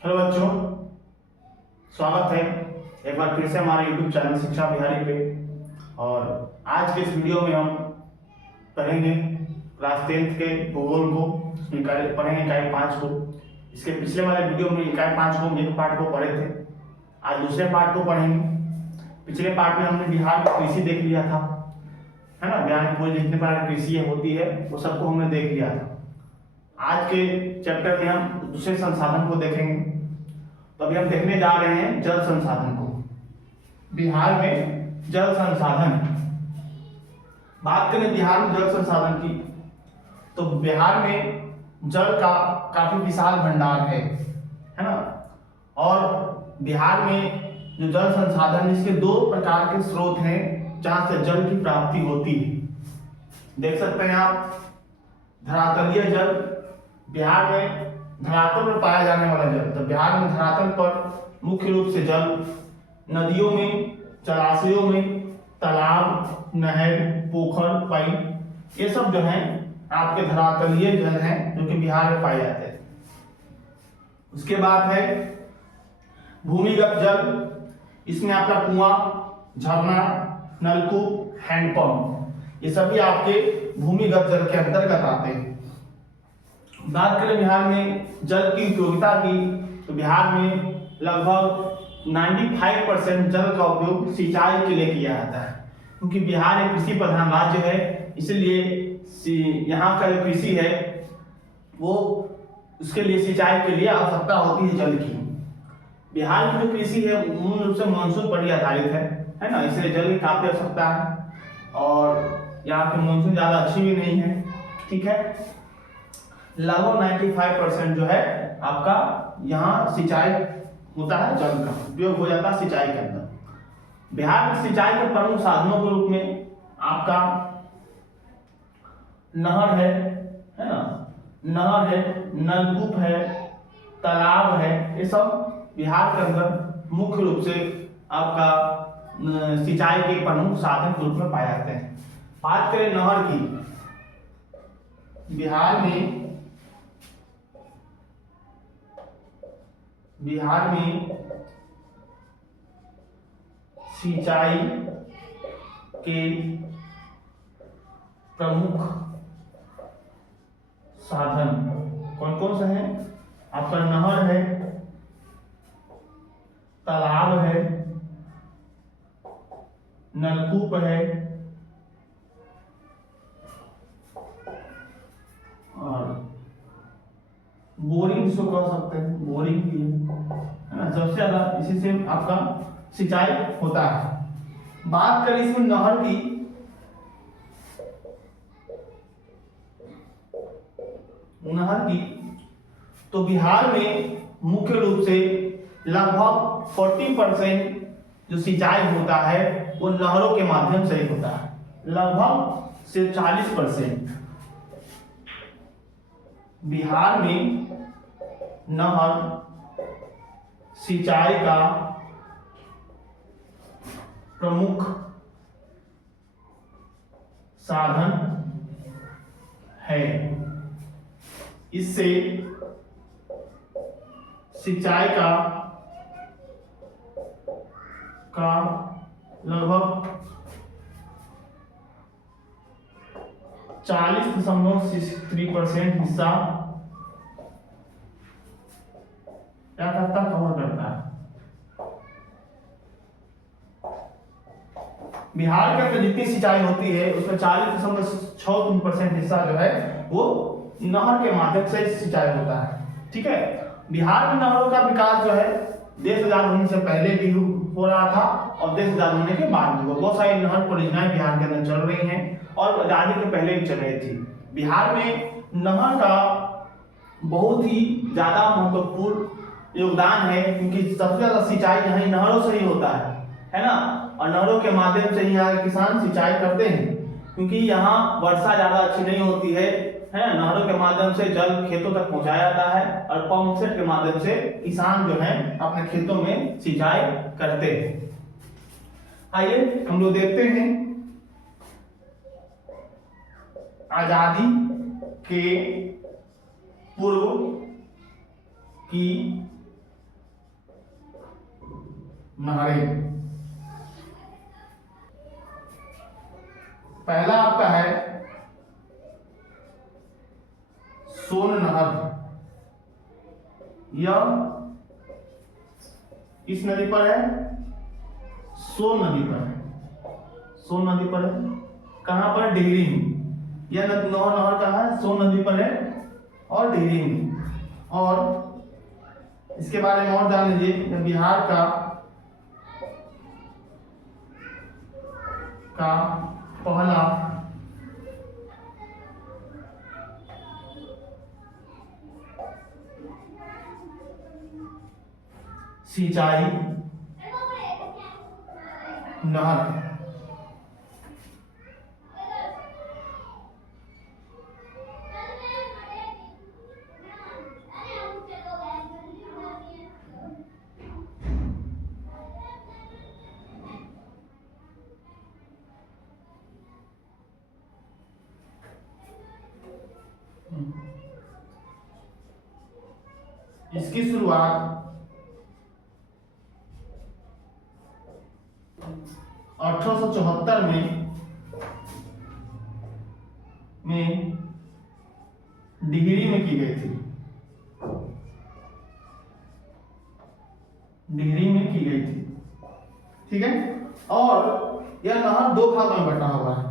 Hello बच्चों, स्वागत है एक बार फिर से हमारे YouTube चैनल शिक्षा बिहारी पे। और आज के इस वीडियो में हम पढ़ेंगे क्लास 10th के भूगोल को। उसमें पढ़ेंगे इकाई 5 को। इसके पिछले वाले वीडियो में इकाई 5 को हम एक पार्ट को पढ़े थे, आज दूसरे पार्ट को पढ़ेंगे। पिछले पार्ट में हमने बिहार में कृषि देख लिया था, है ना। बिहार में पूरे जितने प्रकार की कृषि होती है वो सबको हमने देख लिया था। आज के चैप्टर में हम दूसरे संसाधन को देखेंगे। तो अभी हम देखने जा रहे हैं जल संसाधन को। बिहार में जल संसाधन, बात करें बिहार में जल संसाधन की, तो बिहार में जल का काफी विशाल भंडार है ना। और बिहार में जो जल संसाधन, इसके दो प्रकार के स्रोत हैं जहां से जल की प्राप्ति होती है। देख सकते हैं आप, धरातलीय जल, बिहार में धरातल पर पाया जाने वाला जल। तो बिहार में धरातल पर मुख्य रूप से जल नदियों में, जलाशयों में, तालाब, नहर, पोखर, पाइप, ये सब जो हैं आपके धरातलीय जल हैं जो कि बिहार में पाए जाते हैं। उसके बाद है भूमिगत जल। इसमें आपका कुआं, झरना, नलकूप, हैंडपंप, ये सभी आपके भूमिगत जल के अंतर्गत आते हैं। बात करें बिहार में जल की उपयोगिता की, तो बिहार में लगभग 95% जल का उपयोग सिंचाई के लिए किया जाता है। क्योंकि बिहार एक कृषि प्रधान राज्य है, इसलिए यहाँ का जो कृषि है वो उसके लिए सिंचाई के लिए आवश्यकता होती है जल की। बिहार की जो कृषि है मूल रूप से मानसून पर ही आधारित है ना, इसलिए जल की काफी आवश्यकता है। और यहाँ की मानसून ज्यादा अच्छी भी नहीं है, ठीक है। लगभग 95% जो है आपका यहाँ सिंचाई होता है, जल का उपयोग हो जाता है सिंचाई के अंदर। बिहार में सिंचाई के प्रमुख साधनों के रूप में आपका नहर है ना, नहर है, नलकूप है, तालाब है, ये सब बिहार के अंदर मुख्य रूप से आपका सिंचाई के प्रमुख साधन के रूप में पाए जाते हैं। बात करें नहर की, बिहार में सिंचाई के प्रमुख साधन कौन कौन से हैं? आपका नहर है, तालाब है, नलकूप है और बोरिंग जिसको कह सकते हैं, बोरिंग भी है ना। सबसे ज्यादा इसी से आपका सिंचाई होता है। बात करें इसमें नहर की, तो बिहार में मुख्य रूप से लगभग 40% जो सिंचाई होता है वो नहरों के माध्यम से ही होता है। लगभग सिर्फ 40% बिहार में नहर सिंचाई का प्रमुख साधन है। इससे सिंचाई का लगभग 40.63% हिस्सा क्या करता, कवर करता है। बिहार के अंदर जितनी सिंचाई होती है उसमें 40.63% हिस्सा जो है वो नहर के माध्यम से सिंचाई होता है, ठीक है। बिहार में नहरों का विकास जो है देश आजाद होने से पहले भी हो रहा था और देश आजाद होने के बाद भी बहुत सारी नहर परियोजनाएं बिहार के अंदर चल रही हैं और आजादी के पहले भी चल रही थी। बिहार में नहर का बहुत ही ज्यादा महत्वपूर्ण योगदान है, क्योंकि सबसे ज्यादा सिंचाई यहाँ नहरों से ही होता है ना। और नहरों के माध्यम से ही यहाँ के किसान सिंचाई करते हैं, क्योंकि यहाँ वर्षा ज्यादा अच्छी नहीं होती है ना। नहरों के माध्यम से जल खेतों तक पहुंचाया जाता है और पंप सेट के माध्यम से किसान जो है अपने खेतों में सिंचाई करते हैं। आइए हम लोग देखते हैं आजादी के पूर्व की नहरें। पहला आपका है सोन नहर, यह किस नदी पर है? सोन नदी पर है। सोन नदी पर है। कहां पर? डिहरी में। यह नहर कहां है? सोन नदी पर है और डिहरी में। और इसके बारे में और जान लीजिए, बिहार का पहला सिंचाई नहर इसकी शुरुआत 1874 में डिहरी में की गई थी। डिहरी में की गई थी, ठीक है। और यह नहर दो भागों में बटा हुआ है।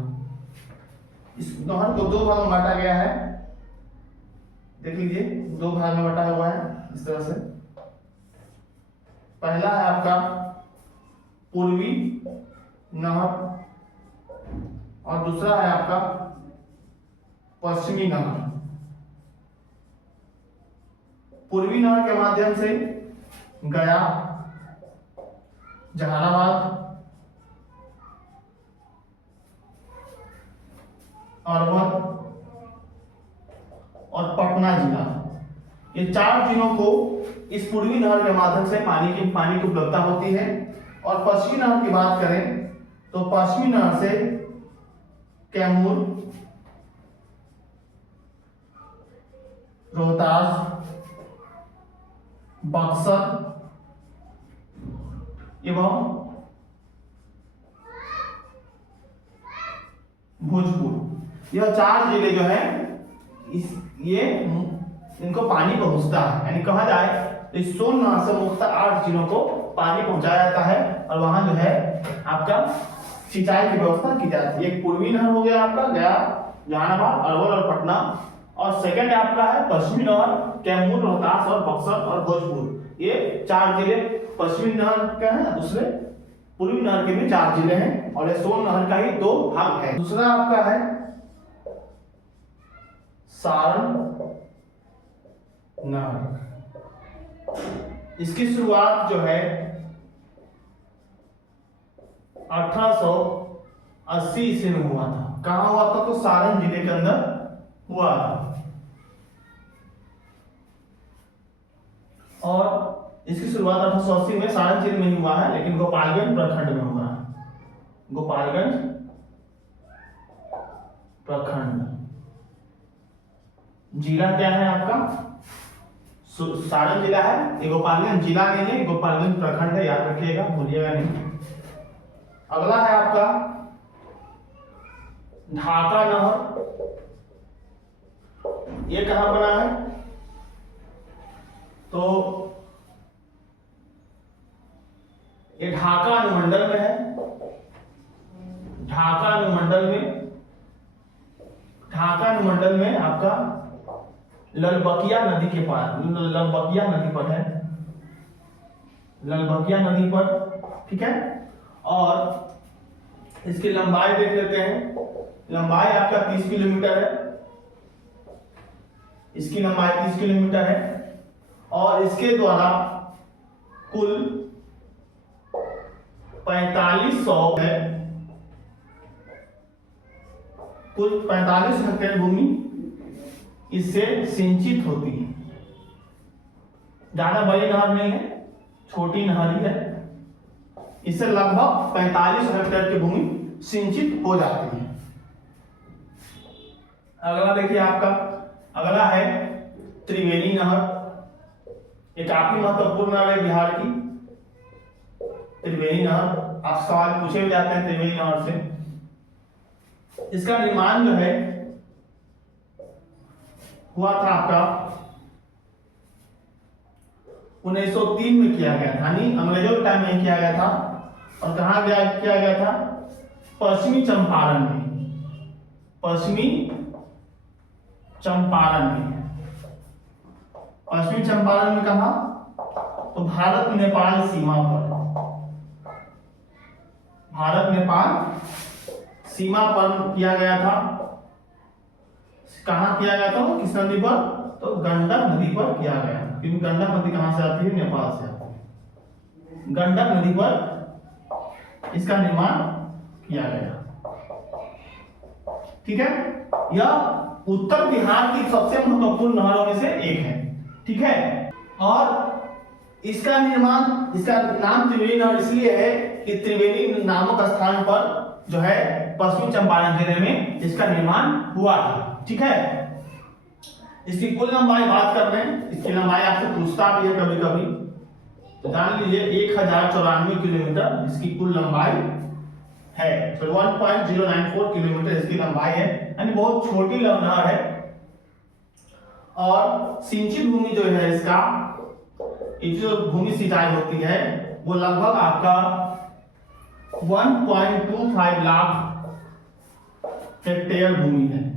इस नहर को दो भागों में बांटा गया है, देख लीजिए, दो भाग में बटा हुआ है इस तरह से। पहला है आपका पूर्वी नहर और दूसरा है आपका पश्चिमी नहर। पूर्वी नहर के माध्यम से गया, जहानाबाद, अरवल और पटना जिला, ये चार जिलों को इस पूर्वी नहर के माध्यम से पानी की उपलब्धता होती है। और पश्चिमी नहर की बात करें तो पश्चिमी नहर से कैमूर, रोहतास, बक्सर एवं भोजपुर, यह चार जिले जो है इनको पानी पहुंचता है। यानी कहा जाए तो इस सोन नहर से मुख्यतः 8 जिलों को पानी पहुंचाया जाता है और वहां जो है आपका सिंचाई की व्यवस्था की जाती है। एक पूर्वी नहर हो गया आपका गया, जहानाबाद, अरवल और पटना, और सेकंड आपका है पश्चिमी नहर, कैमूर, रोहतास और बक्सर और भोजपुर। ये चार जिले पश्चिमी नहर का है, दूसरे पूर्वी नहर के भी 4 जिले हैं और ये सोन नहर का ही 2 भाग है। दूसरा आपका है सारण नहर। इसकी शुरुआत जो है 1880 ईस्वी में हुआ था। कहां हुआ था? तो सारण जिले के अंदर हुआ था। और इसकी शुरुआत 1880 में सारण जिले में ही हुआ है, लेकिन गोपालगंज प्रखंड में हुआ है। गोपालगंज प्रखंड, जिला क्या है आपका? सारण जिला है, ये गोपालगंज जिला नहीं है, गोपालगंज प्रखंड है, याद रखिएगा, भूलिएगा नहीं। अगला है आपका ढाका नहर। ये कहां बना है? तो ये ढाका अनुमंडल में है। ढाका अनुमंडल में आपका ललबकिया नदी के पास, ललबकिया नदी पर है, ललबकिया नदी पर, ठीक है। और इसकी लंबाई देख लेते हैं। लंबाई आपका 30 किलोमीटर है, इसकी लंबाई 30 किलोमीटर है और इसके द्वारा कुल 4500 है, कुल 45 हेक्टेयर भूमि इससे सिंचित होती है। ज्यादा बड़ी नहर नहीं है, छोटी नहर ही है। इससे लगभग 45 हेक्टेयर की भूमि सिंचित हो जाती है। अगला देखिए आपका, अगला है त्रिवेणी नहर। ये काफी महत्वपूर्ण नहर है बिहार की। त्रिवेणी नहर, आप सवाल पूछे भी जाते हैं त्रिवेणी नहर से। इसका निर्माण जो है हुआ था आपका 1903 में किया गया था, यानी अंग्रेजों के टाइम में किया गया था। और कहाँ किया गया था? पश्चिमी चंपारण में, पश्चिमी चंपारण में। पश्चिमी चंपारण में कहा? तो भारत नेपाल सीमा पर, भारत नेपाल सीमा पर किया गया था। कहाँ किया गया था? किस नदी पर? तो गंडक नदी पर किया गया, क्योंकि गंडक नदी कहां से आती है? नेपाल से आती है। गंडक नदी पर इसका निर्माण किया गया। ठीक है, यह उत्तर बिहार की सबसे महत्वपूर्ण नहरों में से एक है। ठीक है, और इसका निर्माण, इसका नाम त्रिवेणी नहर इसलिए है कि त्रिवेणी नामक स्थान पर जो है पश्चिमी चंपारण जिले में इसका निर्माण हुआ था। ठीक है, इसकी कुल लंबाई बात कर रहे हैं, इसकी लंबाई आपसे पूछता भी है कभी कभी, तो जान लीजिए 1094 किलोमीटर इसकी कुल लंबाई है। तो 1.094 किलोमीटर इसकी लंबाई है, यानी बहुत छोटी नहर है। और सिंचित भूमि जो है इसका, जो भूमि सिंचाई होती है वो लगभग आपका 1.25 लाख हेक्टेयर भूमि है।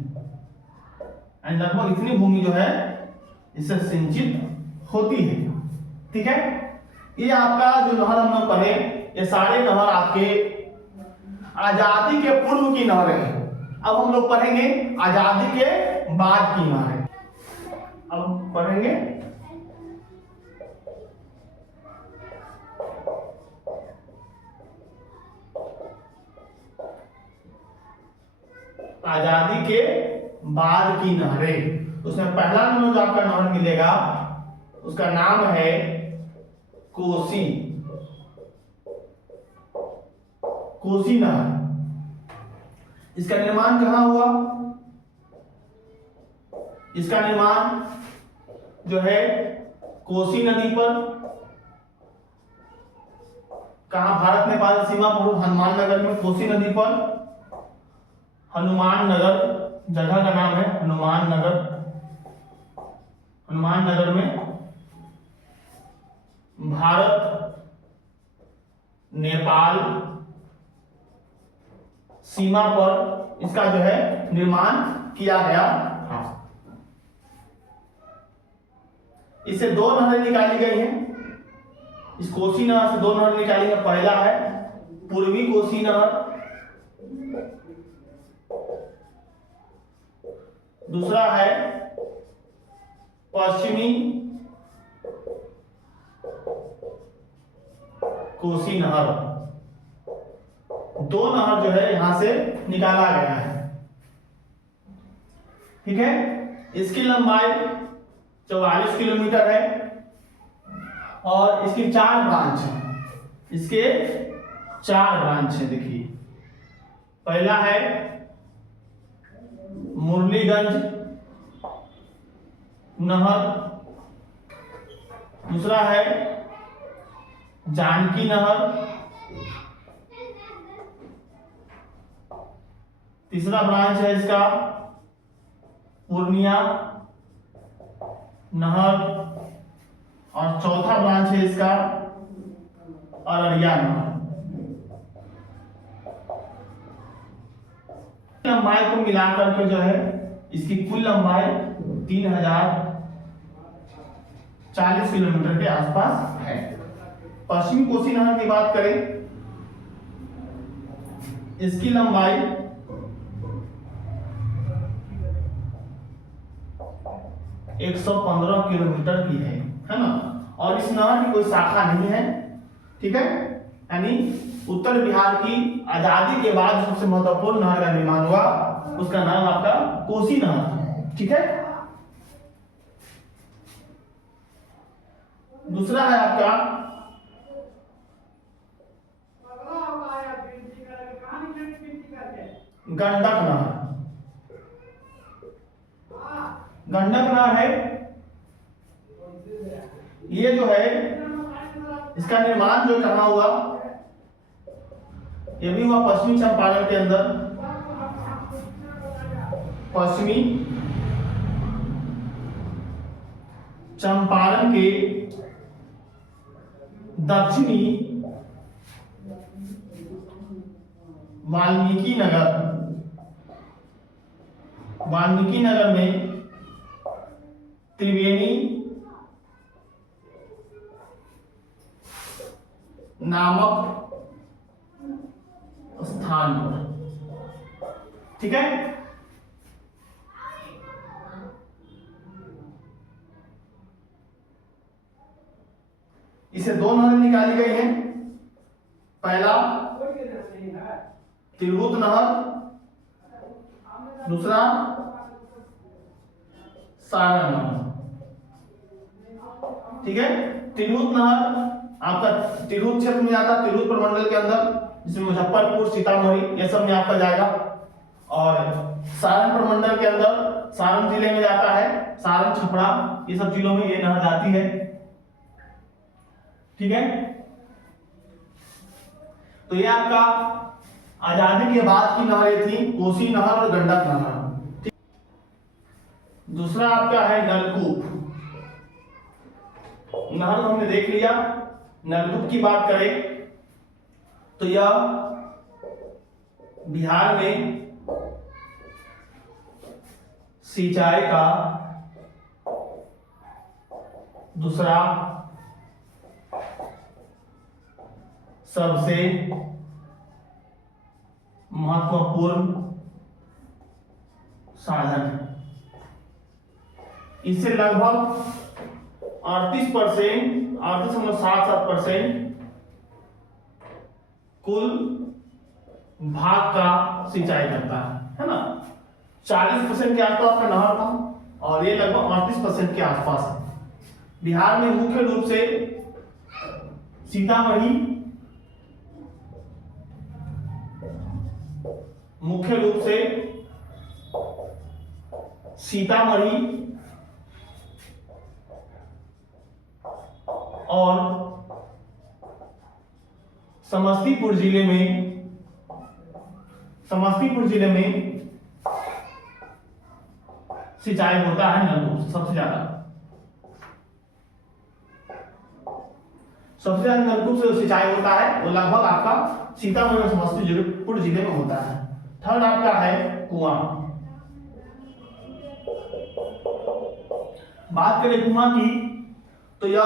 लगभग इतनी भूमि जो है इससे सिंचित होती है। ठीक है, ये आपका जो नहर हम लोग पढ़े, ये सारे नहर आपके आजादी के पूर्व की नहर है। अब हम लोग पढ़ेंगे आजादी के बाद की नहर। अब पढ़ेंगे आजादी के बाद की नहरें। उसमें पहला नंबर जो आपका नहर मिलेगा उसका नाम है कोसी, कोसी नहर। इसका निर्माण कहां हुआ? इसका निर्माण जो है कोसी नदी पर, कहां? भारत नेपाल सीमा पर हनुमान नगर में, कोसी नदी पर। हनुमान नगर जगह का नाम है, हनुमान नगर। हनुमान नगर में भारत नेपाल सीमा पर इसका जो है निर्माण किया गया था। इससे दो नहरें निकाली गई हैं। इस कोसी नहर से दो नहर निकाली गई। पहला है पूर्वी कोसी नहर, दूसरा है पश्चिमी कोसी नहर। दो नहर जो है यहां से निकाला गया है। ठीक है, इसकी लंबाई 44 किलोमीटर है और इसकी 4 ब्रांच है। इसके 4 ब्रांच है। देखिए, पहला है मुरलीगंज नहर, दूसरा है जानकी नहर, तीसरा ब्रांच है इसका पूर्णिया नहर और चौथा ब्रांच है इसका अररिया नहर। लंबाई को मिलाकर के जो है इसकी कुल लंबाई 3040 किलोमीटर के आसपास है। पश्चिमी कोसी नहर की बात करें, इसकी लंबाई 115 किलोमीटर की है ना। और इस नहर की कोई शाखा नहीं है। ठीक है, यानी उत्तर बिहार की आजादी के बाद सबसे महत्वपूर्ण नहर का निर्माण हुआ, उसका नाम आपका कोसी नहर। ठीक है, दूसरा है आपका गंडक नहर। गंडक नहर है, ये जो है इसका निर्माण जो कहाँ हुआ? ये भी हुआ पश्चिमी चंपारण के अंदर, पश्चिमी चंपारण के दक्षिणी वाल्मीकि नगर में त्रिवेणी नामक स्थान पर। ठीक है, इसे दो नहरें निकाली गई हैं। पहला तिरहुत नहर, दूसरा सारण नहर। ठीक है, तिरहुत नहर आपका तिरहुत क्षेत्र में जाता है, तिरहुत प्रमंडल के अंदर, जिसमें मुजफ्फरपुर, सीतामढ़ी ये सब में आपका जाएगा। और सारण प्रमंडल के अंदर सारण जिले में जाता है, सारण, छपरा ये सब जिलों में ये नहर जाती है। ठीक है, तो ये आपका आजादी के बाद की नहरें थी, कोसी नहर और गंडक नहर। दूसरा आपका है नलकूप नहर, हमने देख लिया। नलकूप की बात करें तो यह बिहार में सिंचाई का दूसरा सबसे महत्वपूर्ण साधन है। इससे लगभग 38.77% कुल भाग का सिंचाई करता है ना। 40% के आसपास का नहर था और ये लगभग 38% के आसपास है। बिहार में मुख्य रूप से सीतामढ़ी, और समस्तीपुर जिले में सिंचाई होता है नलकूप से सबसे ज्यादा नलकूप से सिंचाई होता है वो लगभग आपका सीतामढ़ी और समस्तीपुर जिले में होता है। थर्ड आपका है कुआं। बात करें कुआं की तो यह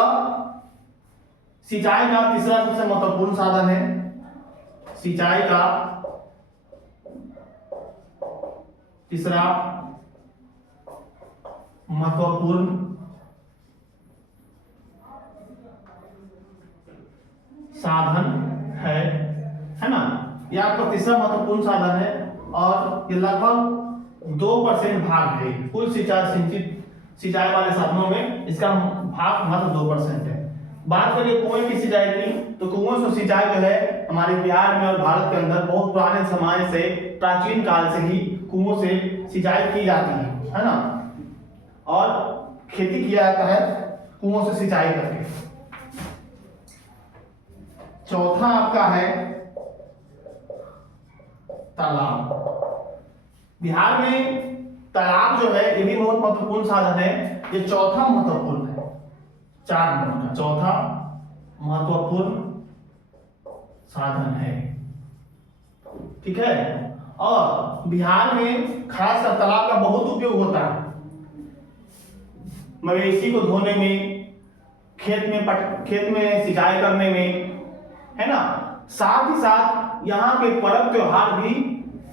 सिंचाई का तीसरा सबसे महत्वपूर्ण साधन है। सिंचाई का तीसरा महत्वपूर्ण साधन है ना। यह आपका तीसरा महत्वपूर्ण साधन है और ये लगभग 2% भाग है कुल सिंचाई वाले साधनों में, इसका भाग मात्र 2% है। बात करें कुएं की सिंचाई की तो कुओं से सिंचाई जो है हमारे बिहार में और भारत के अंदर बहुत पुराने समय से, प्राचीन काल से ही कुओं से सिंचाई की जाती है ना, और खेती किया जाता है कुओं से सिंचाई करके। चौथा आपका है तालाब। बिहार में तालाब जो है ये भी बहुत महत्वपूर्ण साधन है। ये चौथा महत्वपूर्ण है, 4 नंबर का चौथा महत्वपूर्ण साधन है। ठीक है, और बिहार में खासकर तालाब का बहुत उपयोग होता है, मवेशी को धोने में, खेत में सिंचाई करने में, है ना। साथ ही साथ यहाँ के पर्व त्योहार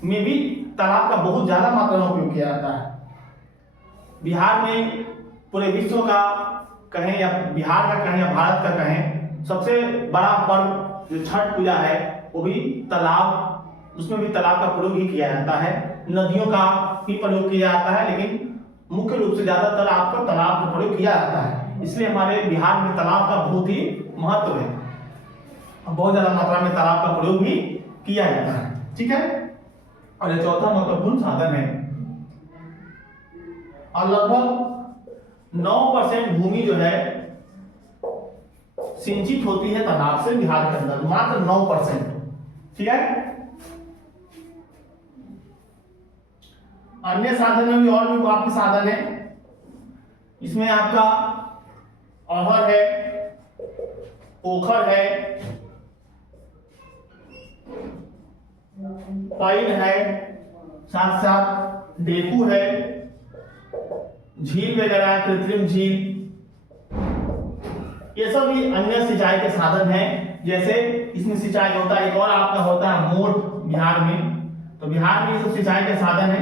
में भी तालाब का बहुत ज्यादा मात्रा में उपयोग किया जाता है। बिहार में पूरे विश्व का कहें या बिहार का कहें या भारत का कहें, सबसे बड़ा पर्व जो छठ पूजा है वो भी तालाब, उसमें भी तालाब का प्रयोग ही किया जाता है। नदियों का भी प्रयोग किया जाता है, लेकिन मुख्य रूप से ज्यादातर आपका तालाब का प्रयोग किया जाता है। इसलिए हमारे बिहार में तालाब का बहुत ही महत्व है, बहुत ज्यादा मात्रा में तालाब का प्रयोग भी किया जाता है। ठीक है, और ये चौथा महत्वपूर्ण साधन है। और लगभग 9% भूमि जो है सिंचित होती है तालाब से बिहार के अंदर, मात्र 9%। ठीक है, अन्य साधन में भी और भी आपके साधन है। इसमें आपका अहर है, पोखर है, पाइन है, साथ साथ डेकू है, झील वगैरह है, कृत्रिम झील, ये सब भी अन्य सिंचाई के साधन हैं। जैसे इसमें सिंचाई होता है, एक और आपका होता है मोट बिहार में, तो बिहार में ये सब सिंचाई के साधन है।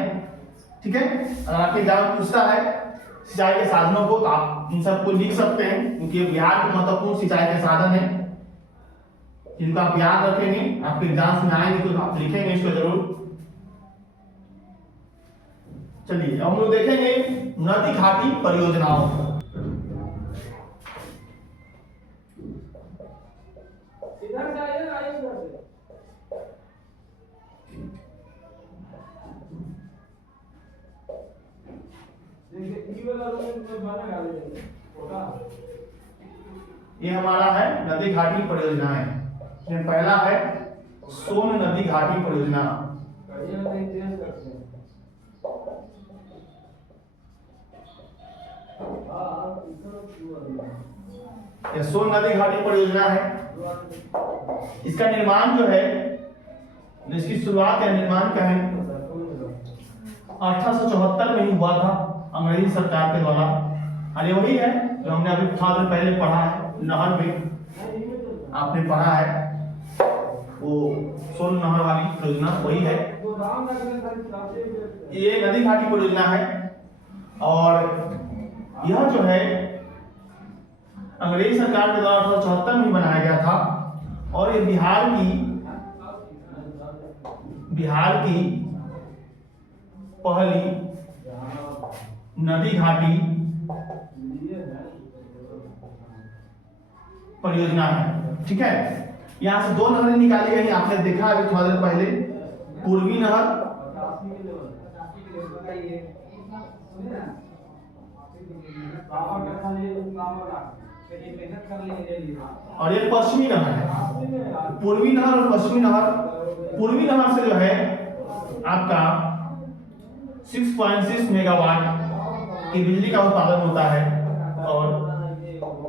ठीक है, अगर आपके एग्जाम पूछता है सिंचाई के साधनों को तो आप इन सबको लिख सकते हैं, क्योंकि बिहार के महत्वपूर्ण सिंचाई के साधन है जिनको आप याद रखेंगे, आपके एग्जाम्स में आएंगे तो आप लिखेंगे इसको जरूर। चलिए अब हम लोग देखेंगे नदी घाटी परियोजनाओं। इधर से आइए ना, आइए इधर से। देखिए ये वाला रूम में बना गा देंगे होगा। ये हमारा है नदी घाटी परियोजनाएं। इसमें पहला है सोन नदी घाटी परियोजना। करिए नहीं चेंज करते हैं। हां ये सोन नदी घाटी परियोजना है। इसका निर्माण जो है, इसकी शुरुआत या निर्माण कहें 1874 में ही हुआ था अंग्रेजी सरकार के द्वारा। और ये वही है जो हमने अभी थोड़ा देर पहले पढ़ा है, नहर में आपने पढ़ा है, वो सोन नहर वाली परियोजना वही है। ये नदी घाटी परियोजना है और यह जो है अंग्रेजी सरकार के द्वारा 1874 में बनाया गया था। और ये बिहार की पहली नदी घाटी परियोजना है। ठीक है, यहाँ से दो नहरें निकाली गई, आपने देखा अभी थोड़ा देर पहले, पूर्वी नहर और ये पश्चिमी नहर है। पूर्वी नहर और पश्चिमी नहर, पूर्वी नहर से जो है आपका 6.6 मेगावाट की बिजली का उत्पादन होता है और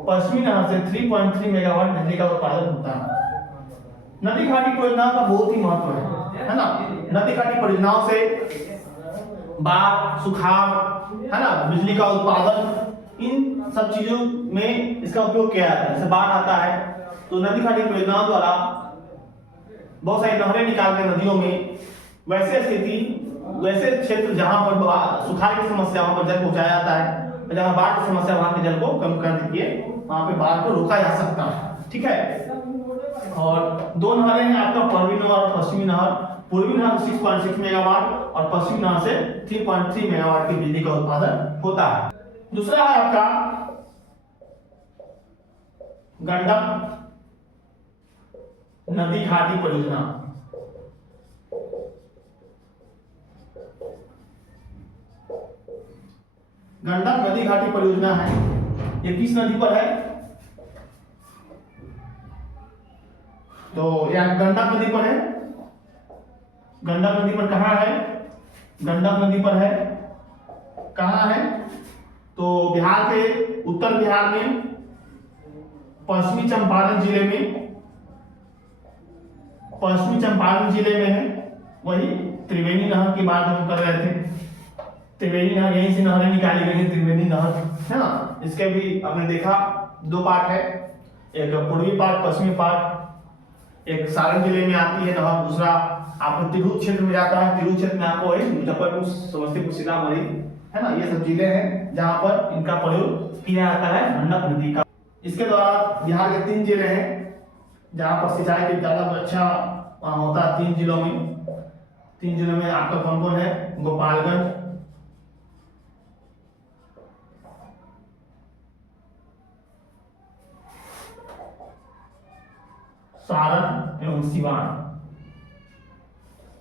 पश्चिमी नहर से 3.3 मेगावाट बिजली का उत्पादन होता है। नदी घाटी परियोजना का बहुत ही महत्व है ना। नदी घाटी परियोजनाओं से बाढ़, सुखाड़, है ना, बिजली का उत्पादन, इन सब चीजों में इसका उपयोग किया जाता है। जैसे बाढ़ आता है तो नदी घाटी परियोजनाओं द्वारा बहुत सारी नहरें निकाल कर नदियों में वैसे क्षेत्र जहां पर सुखाड़ की समस्या वहां पर जल पहुंचाया जाता है, जहां बाढ़ की समस्या वहां के जल को कम कर के वहां पे बाढ़ को रोका जा सकता है। ठीक है, और दो नहरें हैं आपका, पूर्वी नहर और पश्चिमी नहर। पूर्वी नहर 6.6 मेगावाट और पश्चिमी नहर से 3.3 मेगावाट की बिजली का उत्पादन होता है। दूसरा है आपका गंडक नदी घाटी परियोजना। गंडक नदी घाटी परियोजना है। ये किस नदी पर है? तो यह गंडक नदी पर है। गंडक नदी पर कहाँ है? गंडक नदी पर है, कहाँ है? तो बिहार के उत्तर बिहार में, पश्चिमी चंपारण जिले में, पश्चिमी चंपारण जिले में है। वही त्रिवेणी नहर की बात हम कर रहे थे। त्रिवेणी नहर, यहीं से नहरें निकाली गई है, त्रिवेणी नहर, है ना। इसके भी आपने देखा दो पार्ट है, एक पूर्वी पार्ट, पश्चिमी पार्ट। एक सारण जिले में आती है नहर, दूसरा आपको तिरहुत क्षेत्र में जाता है। तिरहुत क्षेत्र में आपको मुजफ्फरपुर, समस्तीपुर, सीतामढ़ी, है ना, ये सब जिले हैं जहां पर इनका प्रयोग किया जाता है गंडक नदी का। इसके द्वारा बिहार के 3 जिले हैं जहां पर सिंचाई की ज्यादा अच्छा होता है। 3 जिलों में आपका कौन कौन है? गोपालगंज, सारण एवं सिवान।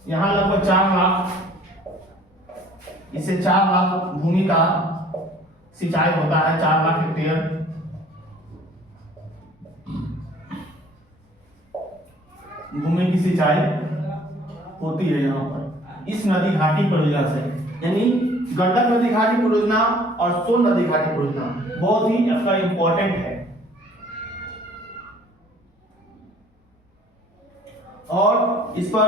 यहाँ लगभग 4 लाख, इससे 4 लाख भूमि का सिंचाई होता है, 4 लाख हेक्टेयर। भूमि की सिंचाई होती है यहाँ पर इस नदी घाटी परियोजना से। यानी गंडक नदी घाटी परियोजना और सोन नदी घाटी परियोजना बहुत ही आपका इंपॉर्टेंट है। और इस पर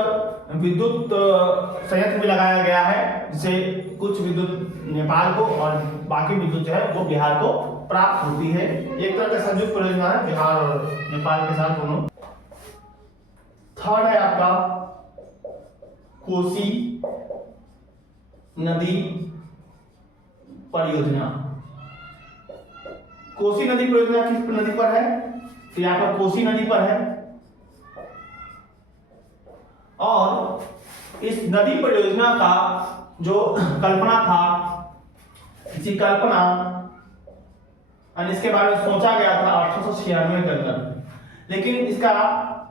विद्युत संयंत्र भी लगाया गया है, जिससे कुछ विद्युत नेपाल को और बाकी विद्युत जो है वो बिहार को प्राप्त होती है। एक तरह का संयुक्त परियोजना है बिहार और नेपाल के साथ दोनों। थर्ड है आपका कोसी नदी परियोजना। कोसी नदी परियोजना किस नदी पर है? तो यहाँ पर कोसी नदी पर है। और इस नदी परियोजना का जो कल्पना था, इसी कल्पना और इसके बारे में सोचा गया था 1896 के अंदर, लेकिन इसका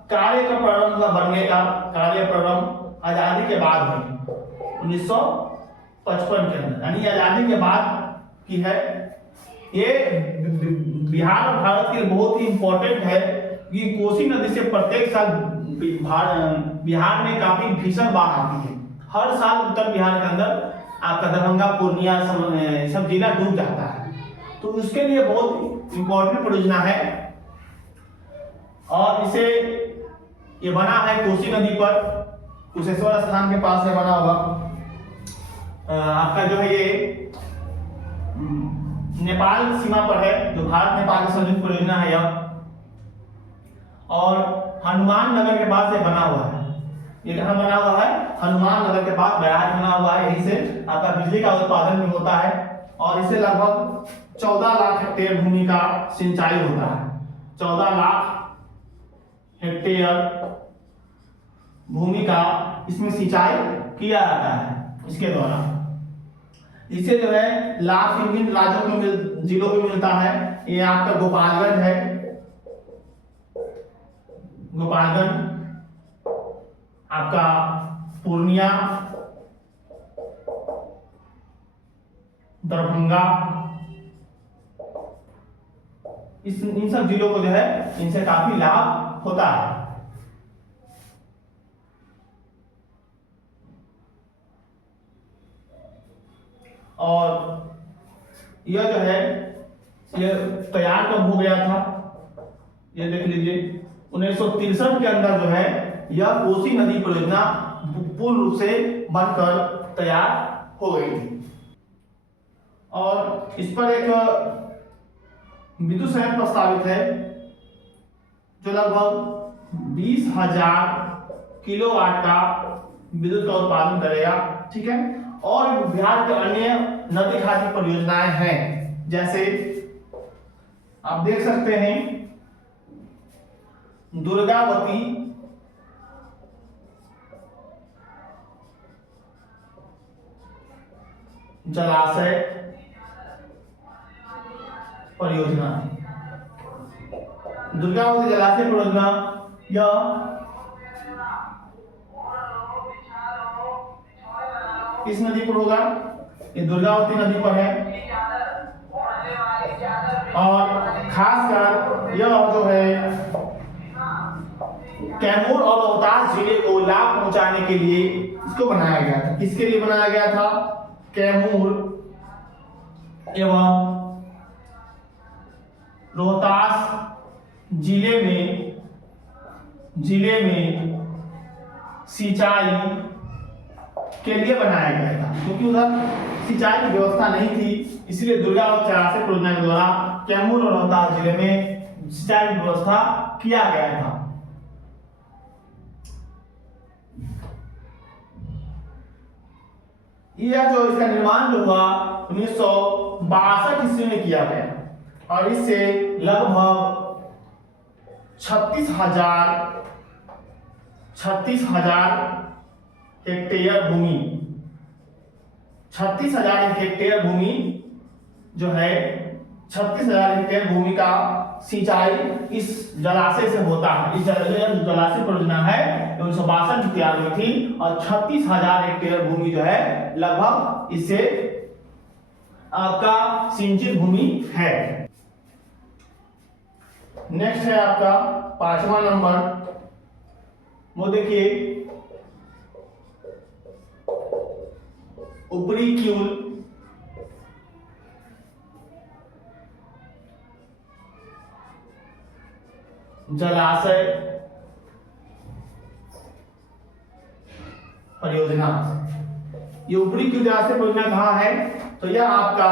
कार्य का प्रारंभ बनने का कार्य प्रारंभ आजादी के बाद हुई 1955 के अंदर, यानी आजादी के बाद की है। ये बिहार और भारत के लिए बहुत ही इंपॉर्टेंट है कि कोसी नदी से प्रत्येक साल बिहार में काफी भीषण बाढ़ आती है। हर साल उत्तर बिहार के अंदर आपका दरभंगा, पूर्णिया सब जिला डूब जाता है। तो उसके लिए बहुत इंपॉर्टेंट परियोजना है और इसे ये बना है कोसी नदी पर, कुशेश्वर स्थान के पास है बना हुआ। आपका जो है ये नेपाल सीमा पर है, जो भारत नेपाल की संयुक्त परियोजना है यह। और हनुमान नगर के पास ये बना हुआ है। ये कहाँ बना हुआ है? हनुमान नगर के पास बैराज बना हुआ है। यहीं से आपका बिजली का उत्पादन भी होता है और इससे लगभग 14 लाख हेक्टेयर भूमि का सिंचाई होता है। 14 लाख हेक्टेयर भूमि का इसमें सिंचाई किया जाता है इसके द्वारा। इससे जो है लाभ विभिन्न राज्यों को जिलों को मिलता है। ये आपका गोपालगंज है, गोपालगंज, आपका पूर्णिया, दरभंगा, इन सब जिलों को जो है इनसे काफी लाभ होता है। और यह जो है ये तैयार कब हो गया था, ये देख लीजिए 1963 के अंदर जो है यह कोसी नदी परियोजना पूर्ण रूप से बनकर तैयार हो गई थी। और इस पर एक विद्युत संयंत्र प्रस्तावित है जो लगभग 20,000 किलोवाट का विद्युत का उत्पादन करेगा। ठीक है। और बिहार के अन्य नदी घाटी परियोजनाएं हैं, जैसे आप देख सकते हैं दुर्गावती जलाशय परियोजना। दुर्गावती जलाशय परियोजना यह किस नदी पर होगा? ये दुर्गावती नदी पर है। और खासकर यह जो है कैमूर और रोहतास जिले को लाभ पहुंचाने के लिए इसको बनाया गया था। किसके लिए बनाया गया था? कैमूर एवं रोहतास जिले में सिंचाई के लिए बनाया गया था, क्योंकि उधर सिंचाई की व्यवस्था नहीं थी। इसलिए दुर्गावती जलाशय परियोजना के द्वारा कैमूर और रोहतास जिले में सिंचाई की व्यवस्था किया गया था। यह जो इसका निर्माण जो हुआ 1962 ईस्वी में किया गया और इससे लगभग 36,000 हेक्टेयर भूमि 36,000 हेक्टेयर भूमि जो है 36,000 हेक्टेयर भूमि का सिंचाई इस जलाशय से होता है। इस जलाशय परियोजना है 1962 में तैयार हुई थी और 36,000 हेक्टेयर भूमि जो है लगभग इससे आपका सिंचित भूमि है। नेक्स्ट है आपका 5वां नंबर, वो देखिए ऊपरी क्यूल जलाशय परियोजना। ये ऊपरी क्यूल जलाशय परियोजना कहाँ है? तो यह आपका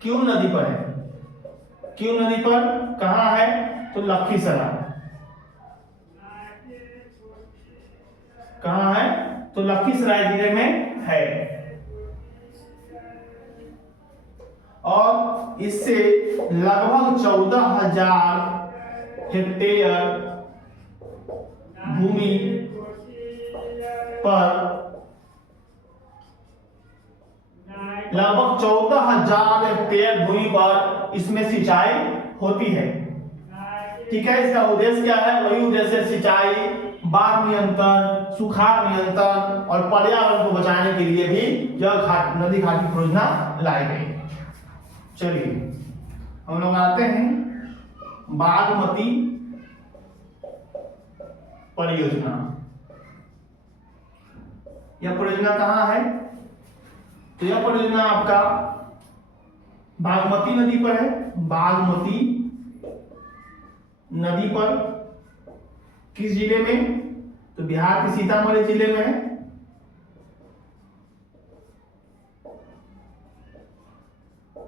क्यू नदी पर है। क्यू नदी पर कहाँ है? तो लखीसराय। कहाँ है? तो लखीसराय जिले में है। और इससे लगभग 14,000 हेक्टेयर भूमि पर लगभग 14,000 हेक्टेयर भूमि पर इसमें सिंचाई होती है। ठीक है, इसका उद्देश्य क्या है? वही उद्देश्य सिंचाई, बाढ़ नियंत्रण, सुखाड़ नियंत्रण और पर्यावरण को बचाने के लिए भी यह नदी घाटी परियोजना लाई गई। चलिए हम लोग आते हैं बागमती परियोजना। यह परियोजना कहाँ है? तो यह परियोजना आपका बागमती नदी पर है। बागमती नदी पर किस जिले में? तो बिहार के सीतामढ़ी जिले में है।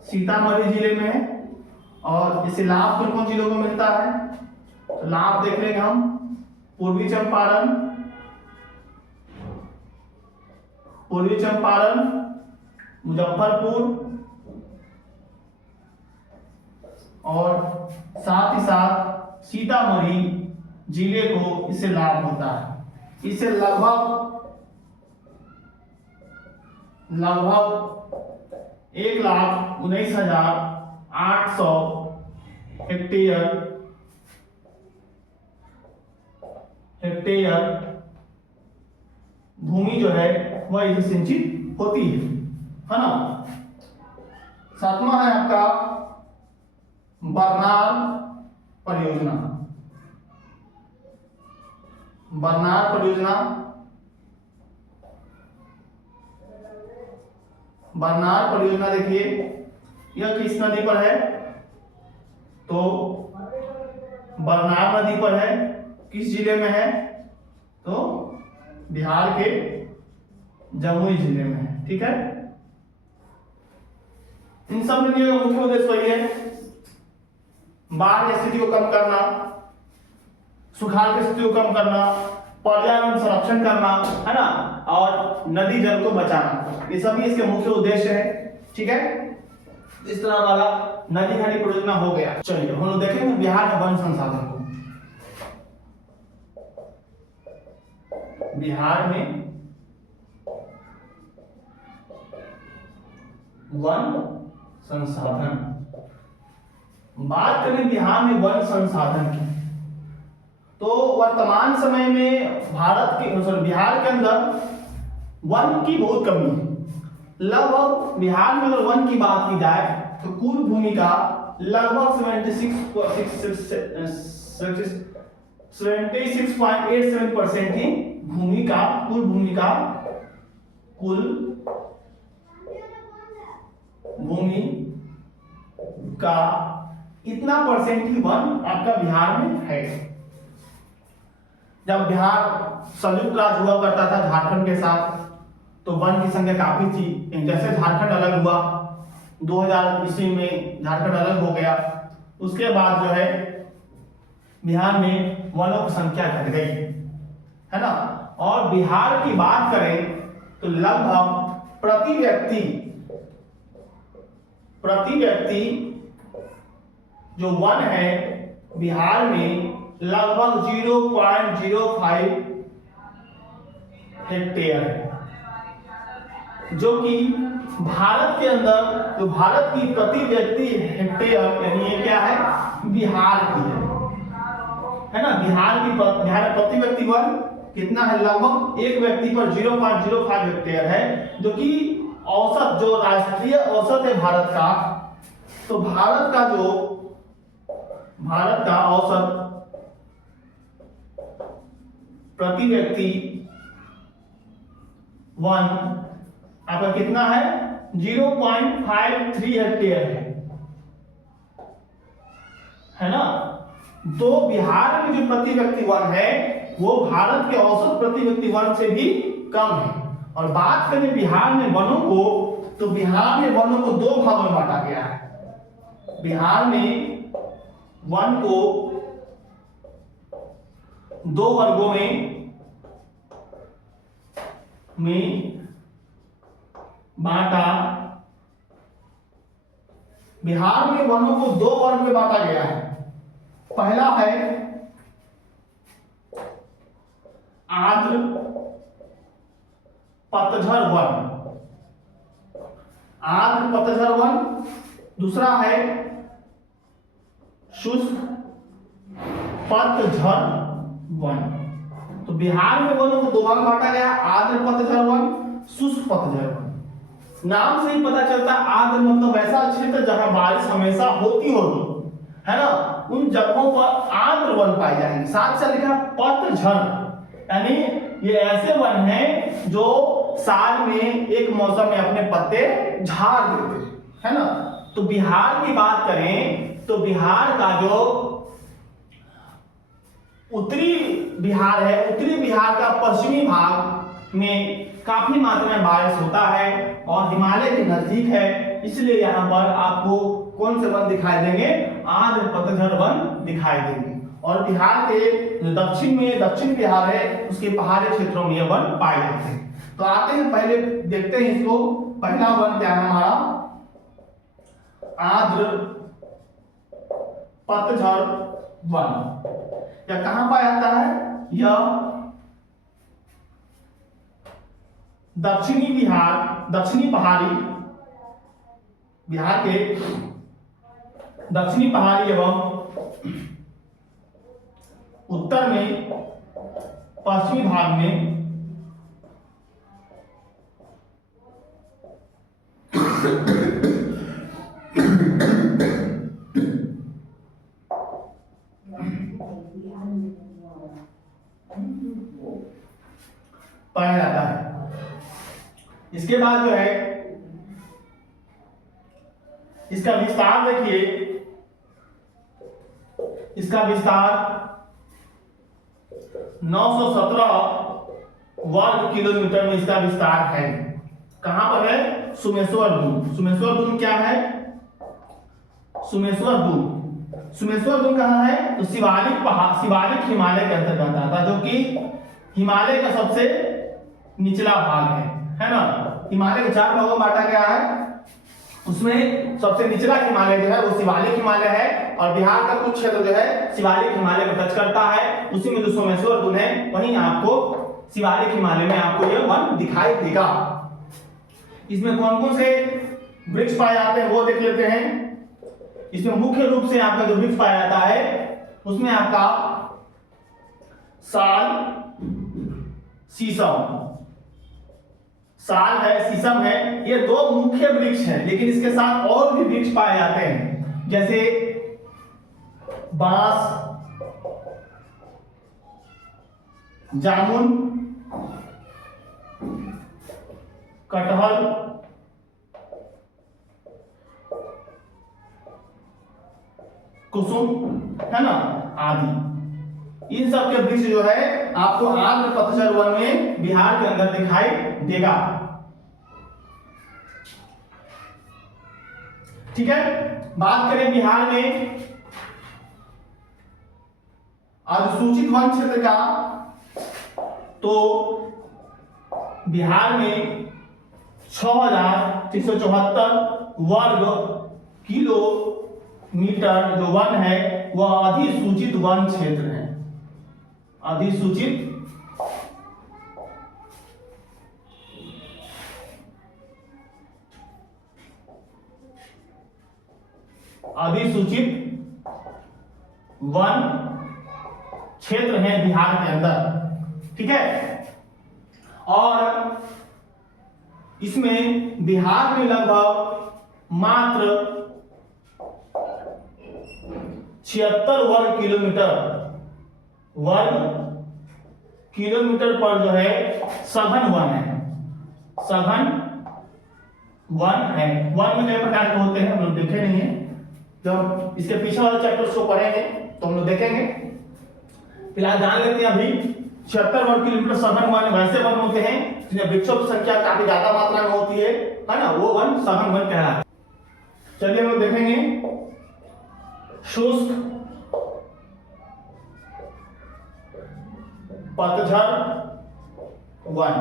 सीतामढ़ी जिले में है। और इससे लाभ कौन कौन जिलों को मिलता है? तो लाभ देख लेंगे हम। पूर्वी चंपारण, मुजफ्फरपुर और साथ ही साथ सीतामढ़ी जिले को इससे लाभ होता है। इससे लगभग 1,19,800 हेक्टेयर भूमि जो है वह इससे सिंचित होती है ना। सातवां है आपका बरनार परियोजना। बरनार परियोजना, बरनार परियोजना देखिए यह किस नदी पर है? तो बरनार नदी पर है। किस जिले में है? तो बिहार के जमुई जिले में है। ठीक है, इन सब नदियों का मुख्य उद्देश्य वही है, बाढ़ की स्थिति को कम करना, सुखाड़ की स्थिति को कम करना, पर्यावरण संरक्षण करना, है ना, और नदी जल को बचाना। ये सभी इसके मुख्य उद्देश्य है। ठीक है, इस तरह वाला नदी घाटी परियोजना हो गया। चलिए हम लोग देखेंगे बिहार में वन संसाधन को। बिहार में वन संसाधन, बात करें बिहार में वन संसाधन की, तो वर्तमान समय में बिहार के अंदर वन की बहुत कमी है। लगभग बिहार में अगर वन की बात की जाए तो कुल भूमि का लगभग 76.87% ही कुल भूमि का इतना परसेंट ही वन आपका बिहार में है। जब बिहार संयुक्त राज्य हुआ करता था झारखंड के साथ, तो वन की संख्या काफी थी। जैसे झारखंड अलग हुआ 2000 ईस्वी में, झारखंड अलग हो गया, उसके बाद जो है बिहार में वनों की संख्या घट गई, है ना। और बिहार की बात करें तो लगभग प्रति व्यक्ति जो वन है बिहार में लगभग 0.05 हेक्टेयर है, जो कि भारत के अंदर जो भारत की प्रति व्यक्ति हेक्टेयर यानी ये क्या है? बिहार की है ना। बिहार प्रति व्यक्ति वन कितना है? लगभग एक व्यक्ति पर 0.05 हेक्टेयर है, जो कि औसत जो राष्ट्रीय औसत है भारत का, तो भारत का औसत प्रति व्यक्ति आपका कितना है 0.53 हेक्टेयर है ना। तो बिहार में जो प्रति व्यक्ति वन है वो भारत के औसत प्रति व्यक्ति वन से भी कम है। और बात करें बिहार में वनों को, तो बिहार में वनों को दो भागों में बांटा गया है। बिहार में वन को दो वर्गों में बांटा। बिहार में वनों को दो वर्ग में बांटा गया है। पहला है आर्द्र पतझड़ वन, आर्द्र पतझड़ वन। दूसरा है शुष्क पतझड़ वन। तो बिहार में वनों को दो भाग में बांटा गया, आर्द्र पतझड़ वन, शुष्क पतझड़ वन। नाम से ही पता चलता है आर्द्र मतलब ऐसा क्षेत्र जहां बारिश हमेशा होती है ना, उन जगहों पर आर्द्र वन पाए जाएंगे। साथ साथ लिखा पतझड़, यानी ये ऐसे वन हैं जो साल में एक मौसम में अपने पत्ते झाड़ देते हैं, है ना। तो बिहार की बात करें तो बिहार का जो उत्तरी बिहार है, उत्तरी बिहार का पश्चिमी भाग में काफी मात्रा में बारिश होता है और हिमालय के नजदीक है, इसलिए यहाँ पर आपको कौन से वन दिखाई देंगे, आर्द्र पतझड़ वन दिखाई देंगे। और बिहार के जो दक्षिण में दक्षिण बिहार है उसके पहाड़ी क्षेत्रों में ये वन पाए जाते हैं। तो आते हैं, पहले देखते हैं इसको। पहला वन क्या है हमारा, आर्द्र पतझड़ वन। यह कहां पाया जाता है, यह दक्षिणी बिहार, दक्षिणी पहाड़ी, बिहार के दक्षिणी पहाड़ी एवं उत्तर में पश्चिमी भाग में पाया जाता है। इसके बाद जो है इसका विस्तार देखिए, इसका विस्तार 917 वर्ग किलोमीटर में इसका विस्तार है। कहां पर है, सुमेश्वर दून। सुमेश्वर दून क्या है, सुमेश्वर दून। सुमेश्वर दून कहां है, तो शिवालिक पहाड़, शिवालिक हिमालय के अंतर्गत आता है, जो कि हिमालय का सबसे निचला भाग है ना। हिमालय के 4 भागों में बांटा गया है, उसमें सबसे निचला हिमालय जो है वो शिवालिक हिमालय है, और बिहार का कुछ क्षेत्र जो है शिवालिक हिमालय को टच करता है। उसी में जो सोमेश्वर दून है वहीं आपको शिवालिक हिमालय में आपको यह वन दिखाई देगा। इसमें कौन कौन से वृक्ष पाए जाते हैं वो देख लेते हैं। इसमें मुख्य रूप से आपका जो वृक्ष पाया जाता है उसमें आपका साल, शीशम, साल है, शीशम है, ये दो मुख्य वृक्ष हैं। लेकिन इसके साथ और भी वृक्ष पाए जाते हैं, जैसे बांस, जामुन, कटहल, कुसुम, है ना, आदि। इन सब के वृक्ष जो है आपको आर्द्र पतझड़ वन में बिहार के अंदर दिखाई देगा। ठीक है, बात करें बिहार में अधिसूचित वन क्षेत्र का, तो बिहार में 6374 वर्ग किलोमीटर जो वन है वह अधिसूचित वन क्षेत्र है। अधिसूचित वन क्षेत्र है बिहार के अंदर। ठीक है, और इसमें बिहार में लगभग मात्र 76 वर्ग किलोमीटर पर जो है सघन वन है। सघन वन है। वन में कई प्रकार के होते हैं, हम लोग देखे नहीं है। जब इसके पीछे वाले चैप्टर्स को पढ़ेंगे तो हम लोग देखेंगे। फिलहाल जान लेते हैं अभी 76 वर्ग किलोमीटर सघन वन वैसे वन होते हैं जिनमें वृक्षों की संख्या काफी ज्यादा मात्रा में होती है ना, वो वन सघन वन कहलाता है। चलिए हम लोग देखेंगे शुष्क पतझड़ वन।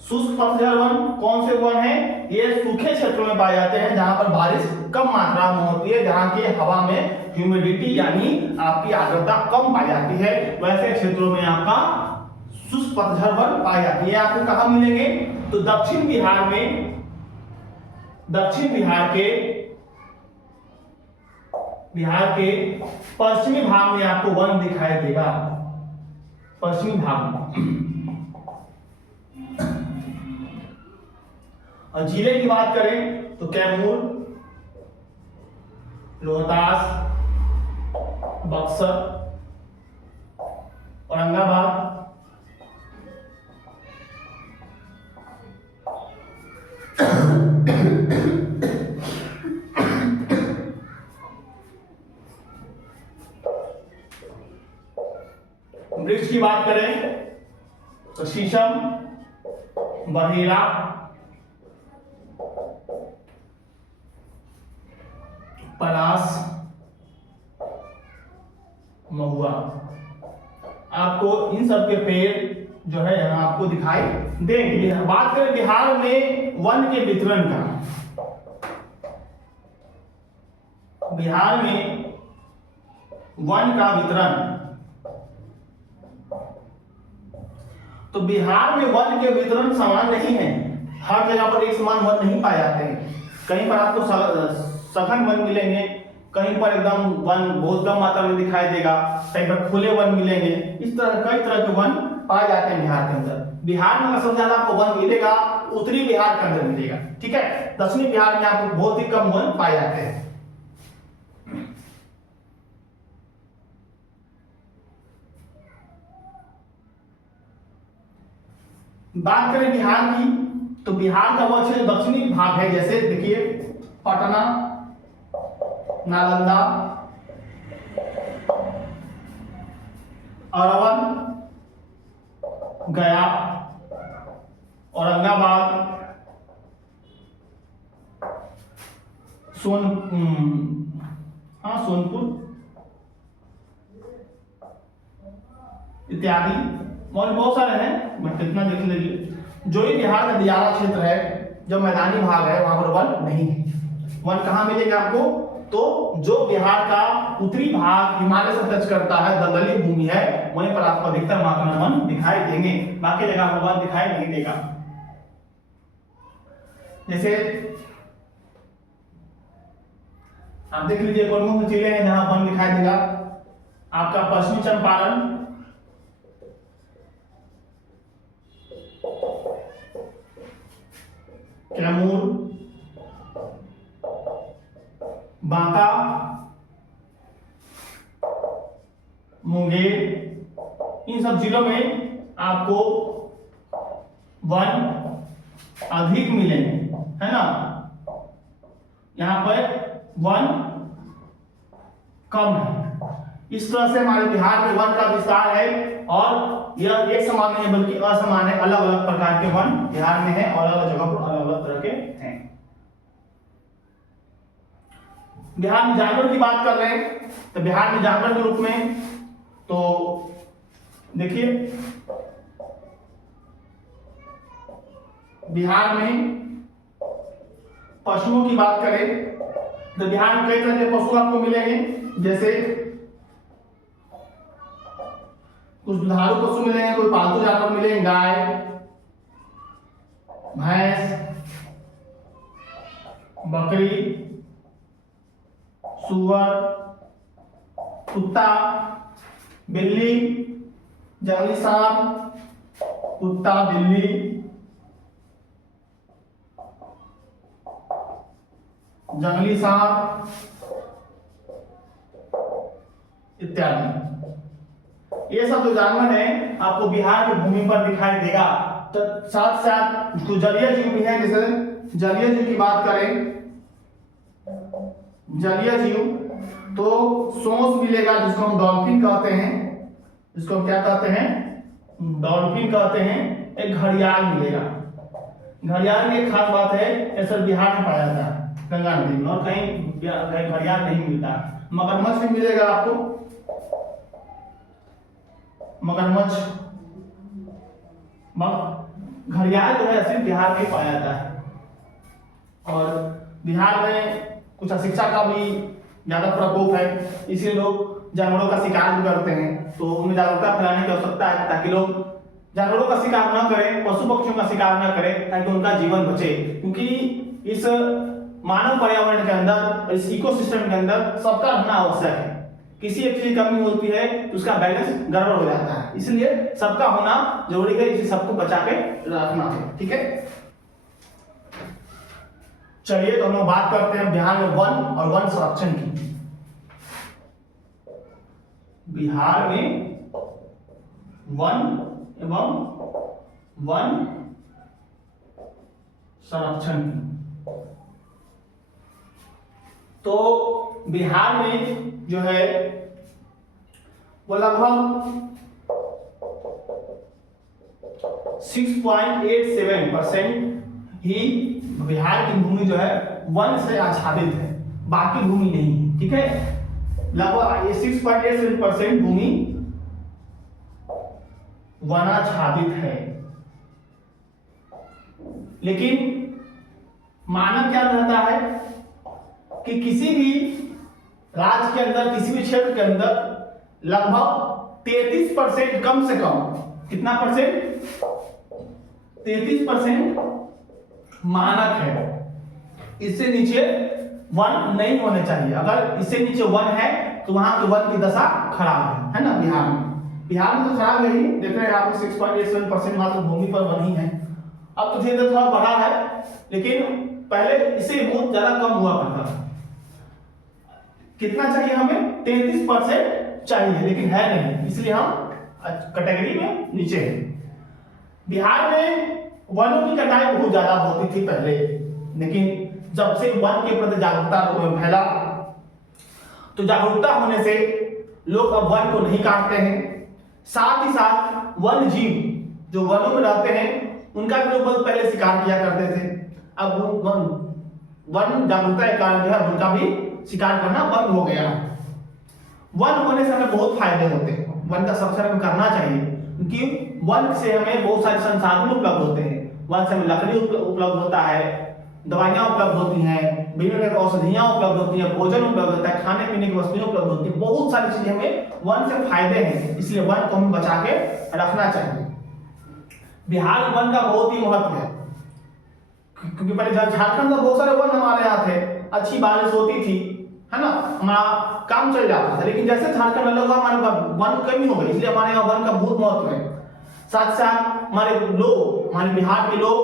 शुष्क पतझड़ वन कौन से वन है? ये सूखे क्षेत्रों में पाए जाते हैं जहां पर बारिश कम मात्रा में होती है, जहां की हवा में ह्यूमिडिटी यानी आपकी आर्द्रता कम पाई जाती है, वैसे क्षेत्रों में आपका शुष्क पतझड़ वन पाई जाती है। आपको कहां मिलेंगे? तो दक्षिण बिहार में, दक्षिण बिहार के पश्चिमी भाग में आपको वन दिखाई देगा, पश्चिमी भाग में। और जिले की बात करें तो कैमूर, रोहतास, बक्सर, औरंगाबाद, वृक्ष की बात करें तो शीशम, बहेरा, पलास, महुआ, आपको इन सब के पेड़ जो है यहाँ आपको दिखाई देंगे। बात करें बिहार में वन के वितरण का, बिहार में वन का वितरण, तो बिहार में वन के वितरण समान नहीं है। हर जगह पर एक समान वन नहीं पाए जाते हैं। कहीं पर आपको सघन वन मिलेंगे, कहीं पर एकदम वन बहुत कम मात्रा में दिखाई देगा, कहीं पर खुले वन मिलेंगे। इस तरह कई तरह के वन पाए जाते हैं बिहार के अंदर। बिहार में सबसे ज्यादा आपको वन मिलेगा उत्तरी बिहार के अंदर मिलेगा, ठीक है। दक्षिणी बिहार में आपको बहुत ही कम वन पाए जाते हैं। बात करें बिहार की तो बिहार का वह क्षेत्र दक्षिणी भाग है, जैसे देखिए पटना, नालंदा, अरवल, गया, औरंगाबाद, सोनपुर इत्यादि और बहुत सारे हैं, बट इतना देख लीजिए। जो ये बिहार का दियारा क्षेत्र है, जो मैदानी भाग है, वहां पर वन नहीं है। वन कहां मिलेगा आपको? तो जो बिहार का उत्तरी भाग हिमालय से टच करता है, दलदली भूमि है, वहीं पर आपको अधिकतर मात्रा में वन दिखाई देंगे। बाकी जगह पर वन दिखाई नहीं देगा। जैसे आप देख लीजिए प्रमुख जिले हैं जहां वन दिखाई देगा। आपका पश्चिमी चंपारण, कैमूर, बांका, मुंगेर, इन सब जिलों में आपको वन अधिक मिलेंगे, है ना। यहां पर वन कम है। इस तरह से हमारे बिहार में वन का विस्तार है और यह एक समान नहीं बल्कि असमान है। अलग अलग प्रकार के वन बिहार में है और अलग जगह पर अलग अलग तरह के हैं। बिहार में जानवर की बात कर रहे हैं तो बिहार में जानवर के रूप में तो देखिए बिहार में पशुओं की बात करें तो बिहार में कई तरह के पशु आपको मिलेंगे। जैसे कुछ दुधारू पशु मिलेंगे, कोई पालतू जानवर मिलेंगे, गाय, भैंस, बकरी, सुअर, कुत्ता, बिल्ली, जंगली सांप, कुत्ता, बिल्ली, जंगली सांप इत्यादि। ये सब जो जानवर हैं आपको बिहार की भूमि पर दिखाई देगा। साथ साथ जो जलीय जीव भी है, जैसे जलीय जीव की बात करें, जलीय जीव तो सोंस मिलेगा जिसको हम डॉल्फिन कहते हैं, जिसको हम क्या कहते हैं, डॉल्फिन कहते हैं। एक घड़ियाल मिलेगा। घड़ियाल में एक खास बात है, ये सर बिहार में पाया जाता है गंगा नदी में, और कहीं घड़ियाल नहीं मिलता। मगरमच्छ भी मिलेगा आपको, मगरमच्छ। घड़ियाल जो है सिर्फ बिहार में पाया जाता है, और बिहार में कुछ अशिक्षा का भी ज्यादा प्रकोप है, इसलिए लोग जानवरों का शिकार भी करते हैं। तो उन्हें जागरूकता फैलाने की आवश्यकता है ताकि लोग जानवरों का शिकार न करें, पशु पक्षियों का शिकार न करें, ताकि उनका जीवन बचे। क्योंकि इस मानव पर्यावरण के अंदर, इस इकोसिस्टम के अंदर सबका रहना आवश्यक है। किसी एक चीज की कमी होती है तो उसका बैलेंस गड़बड़ हो जाता है, इसलिए सबका होना जरूरी है, इसे सबको बचा के रखना है। ठीक है, चलिए तो हम लोग बात करते हैं बिहार में वन और वन संरक्षण की। बिहार में वन एवं वन संरक्षण की। तो बिहार में जो है वो लगभग 6.87% ही बिहार की भूमि जो है वन से आच्छादित है, बाकी भूमि नहीं है। ठीक है, लगभग 6.87% भूमि वनाच्छादित है। लेकिन मानक क्या कहता है कि किसी भी राज्य के अंदर, किसी भी क्षेत्र के अंदर लगभग 33% कम से कम, कितना परसेंट, 33% मानक है। इससे नीचे वन नहीं होने चाहिए। अगर इससे नीचे वन है तो वहां के वन की दशा खराब है ना। बिहार में तो खराब है ही, देख रहे हैं आप 6.87% मात्र भूमि पर वन ही है। अब तो धीरे धीरे थोड़ा बढ़ा है, लेकिन पहले इससे बहुत ज्यादा कम हुआ करता था। कितना चाहिए हमें, 33% चाहिए, लेकिन है नहीं, इसलिए हम कैटेगरी में नीचे हैं। बिहार में वनों की कटाई बहुत ज्यादा होती थी पहले, लेकिन जब से वन के प्रति जागरूकता लोगों में फैला, तो जागरूकता होने से लोग अब वन को नहीं काटते हैं। साथ ही साथ वन जीव जो वनों में रहते हैं उनका भी लोग बहुत पहले शिकार किया करते थे। अब वन जागरूकता के कारण जो है उनका भी शिकार करना बंद हो गया। वन होने से हमें बहुत फायदे होते हैं, वन का संरक्षण करना चाहिए, क्योंकि वन से हमें बहुत सारे संसाधन उपलब्ध होते हैं। वन से हमें लकड़ी उपलब्ध होता है, दवाइयां उपलब्ध होती हैं, विभिन्न प्रकार की औषधियां उपलब्ध होती हैं, भोजन उपलब्ध होता है, खाने पीने की वस्तुएं उपलब्ध होती हैं, बहुत सारी चीजें हमें वन से फायदे हैं, इसलिए वन को हमें बचा के रखना चाहिए। बिहार में वन का बहुत ही महत्व है, क्योंकि पहले झारखंड में बहुत सारे वन हमारे यहाँ थे, अच्छी बारिश होती थी, है ना, हमारा काम चल जाता था। लेकिन जैसे झारखंड अलग हुआ, हमारे वन कमी हो गई, इसलिए हमारे यहाँ वन का बहुत महत्व है। साथ साथ हमारे लोग, हमारे बिहार के लोग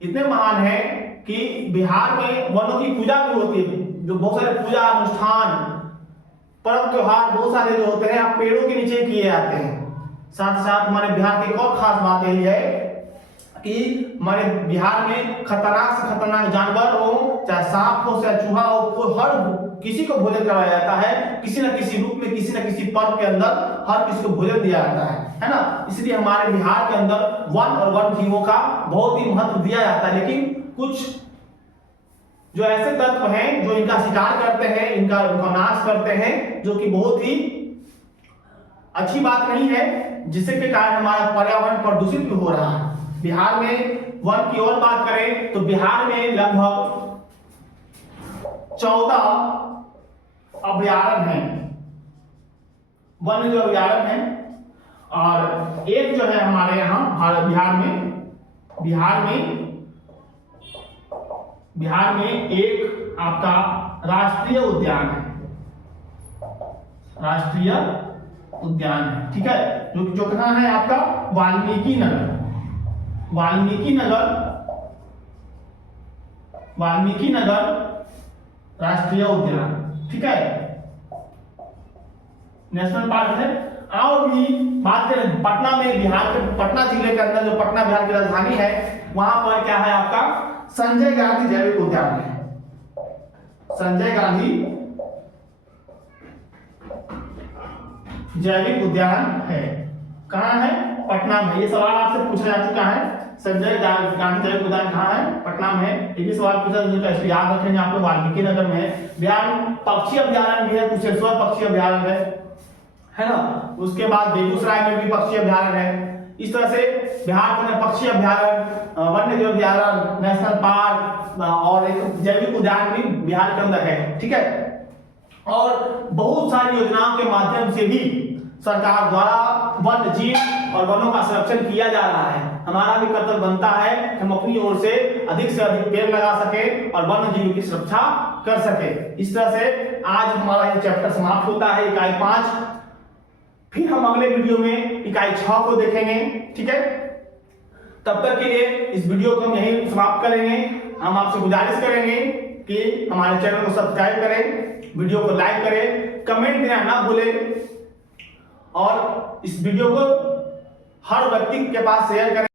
इतने महान हैं कि बिहार में वनों की पूजा भी होती है। जो बहुत सारे पूजा अनुष्ठान, पर्व त्योहार बहुत सारे जो होते हैं आप पेड़ों के नीचे किए जाते हैं। साथ साथ हमारे बिहार की एक और खास बात यही है कि हमारे बिहार में खतरनाक से खतरनाक जानवर हो, चाहे सांप हो, चाहे चूहा हो, कोई हर किसी को भोजन कराया जाता है, किसी न किसी रूप में, किसी न किसी पर्व के अंदर हर किसी को भोजन दिया जाता है ना। इसलिए हमारे बिहार के अंदर वन और वन जीवों का बहुत ही महत्व दिया जाता है। लेकिन कुछ जो ऐसे तत्व हैं जो इनका शिकार करते हैं, इनका नाश करते हैं, जो कि बहुत ही अच्छी बात नहीं है, जिसके कारण हमारा पर्यावरण प्रदूषित भी हो रहा है। बिहार में वन की और बात करें तो बिहार में लगभग 14 अभयारण्य हैं, वन जो अभयारण्य हैं, और एक जो है हमारे यहाँ बिहार में एक आपका राष्ट्रीय उद्यान है, राष्ट्रीय उद्यान है। ठीक है, जो कहाँ है आपका, वाल्मीकि नगर राष्ट्रीय उद्यान। ठीक है, नेशनल पार्क है। और भी बात करें पटना में, बिहार के पटना जिले के अंदर जो पटना बिहार की राजधानी है, वहां पर क्या है आपका संजय गांधी जैविक उद्यान है। संजय गांधी जैविक उद्यान है, कहाँ है? पटना में। ये सवाल आपसे पूछा जा चुका है, संजय गांधी जैविक उद्यान कहाँ है? पटना में है। ये भी सवाल पूछा जा चुका है, इसलिए याद रखेंगे आप लोग। वाल्मीकि नगर में है। बिहार में पक्षी अभ्यारण्य भी है, कुशेश्वर पक्षी अभ्यारण्य है ना। उसके बाद बेगूसराय में भी पक्षी अभ्यारण्य है। इस तरह से बिहार में पक्षी अभ्यारण्य, वन्य जीव अभ्यारण्य, नेशनल पार्क और एक जैविक उद्यान भी बिहार के अंदर है, ठीक है। और बहुत सारी योजनाओं के माध्यम से भी सरकार द्वारा वन्य जीव और वनों का संरक्षण किया जा रहा है। हमारा भी कर्तव्य बनता है कि हम अपनी ओर से अधिक पेड़ लगा सके और वन्य जीव की सुरक्षा कर सके। इस तरह से आज हमारा ये चैप्टर समाप्त होता है, इकाई 5। फिर हम अगले वीडियो में इकाई 6 को देखेंगे, ठीक है। तब तक के लिए इस वीडियो को हम यहीं समाप्त करेंगे। हम आपसे गुजारिश करेंगे कि हमारे चैनल को सब्सक्राइब करें, वीडियो को लाइक करें, कमेंट देना ना भूलें और इस वीडियो को हर व्यक्ति के पास शेयर करें।